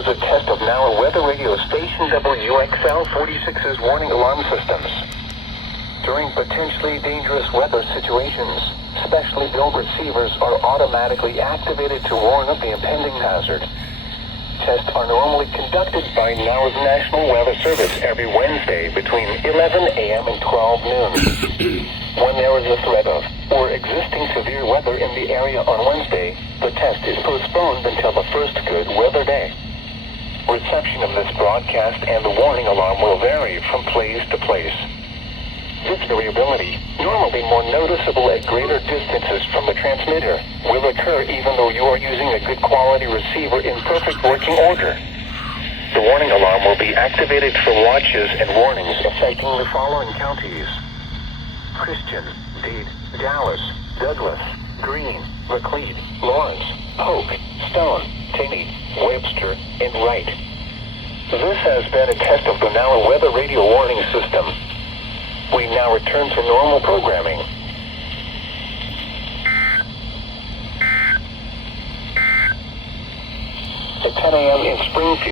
was a test of NOAA weather radio station WXL46's warning alarm systems. During potentially dangerous weather situations, specially built receivers are automatically activated to warn of the impending hazard. Tests are normally conducted by NOAA's National Weather Service every Wednesday between 11 a.m. and 12 noon. When there is a threat of or existing severe weather in the area on Wednesday, the test is postponed until the first good weather day. Reception of this broadcast and the warning alarm will vary from place to place. This variability, normally more noticeable at greater distances from the transmitter, will occur even though you are using a good quality receiver in perfect working order. The warning alarm will be activated for watches and warnings affecting the following counties: Christian, Dade, Dallas, Douglas, Greene, Macleod, Lawrence, Polk, Stone, Taney, Webster, and Wright. This has been a test of the NOAA weather radio warning system. We now return to normal programming. At 10 a.m. in Springfield.